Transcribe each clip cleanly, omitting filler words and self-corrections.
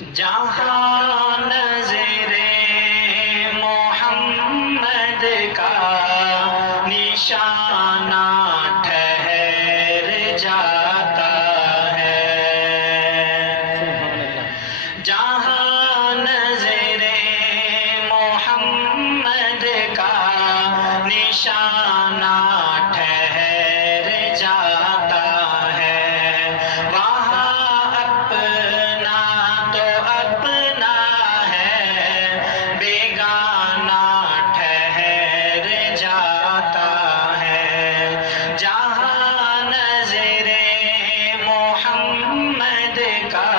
جہاں نظر محمد کا نشانہ ٹھہر جاتا ہے، جہاں نظر محمد کا نشانہ ٹھہر جاتا ہے، وہاں اپنا تو اپنا ہے، بیگانہ ٹھہر جاتا ہے، جہاں نظر محمد کا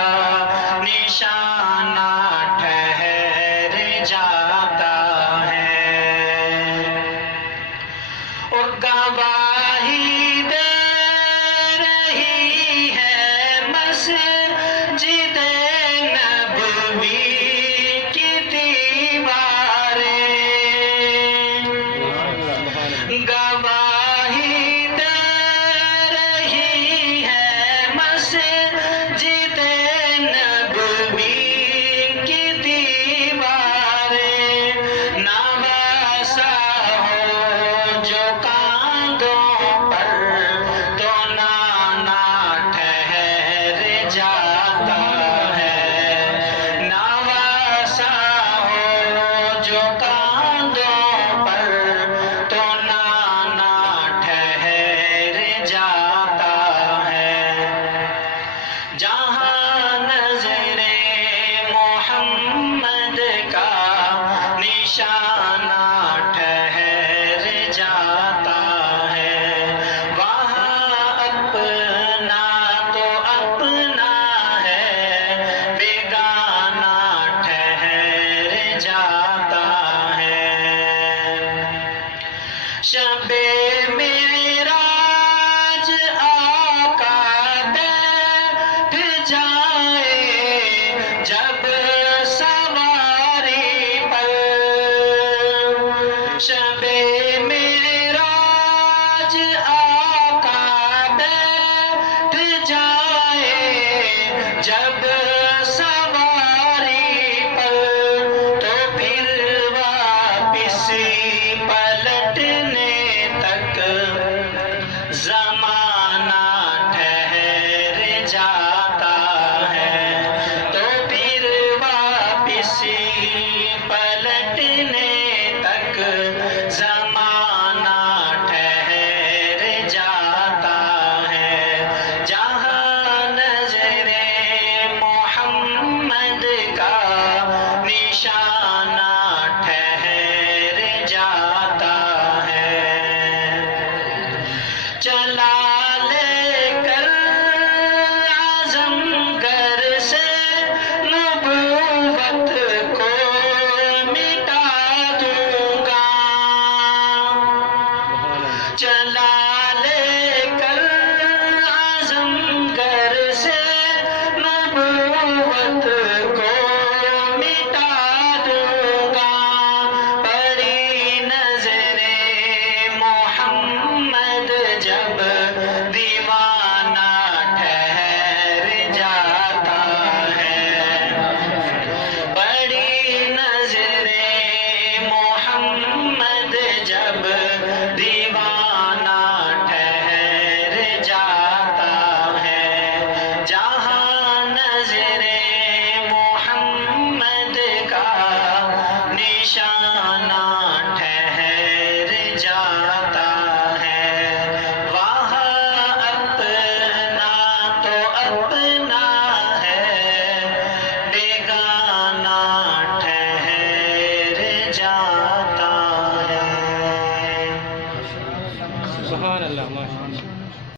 نشانہ ٹھہر جاتا ہے، اور گواہی دے رہی ہے مسجد نبوی کی دیواریں، گواہی دے رہی ہے مسجد نبوی کی دیواریں، نواسا ہو جو کاندھوں پر تو نانا ٹھہر جاتا ہے، نواسا ہو جو کاندھوں پر تو نانا ٹھہر جاتا ہے، جہاں نظر محمد کا نشانہ ٹھہر جاتا ہے، وہاں اپنا تو اپنا ہے، بیگانہ ٹھہر جاتا ہے، شب معراج آقا بیٹھ جائے جب سواری پر، شب معراج آقا بیٹھ جائے جب سواری پر، تو پھر واپس پلٹنے تک زمانہ ٹھہر جاتا ہے، تو پھر واپس پلٹنے تک زمانہ ٹھہر جاتا ہے، جہاں نظر محمد کا نشانہ ٹھہر جاتا ہے، چلا لے کر اعظمگڑھ سے نبوت کو مٹا دوں گا، چلا لے کر اعظمگڑھ سے نبوت کو مٹا دوں گا، پڑی نظر محمد جب دیوانہ ٹھہر جاتا ہے، بڑی نظر محمد جب دیوانہ ٹھہر جاتا ہے، جہاں نظر محمد کا نشانہ ٹھہر جاتا ہے، وہاں اپنا تو اپنا ہے، بیگانہ ٹھہر جاتا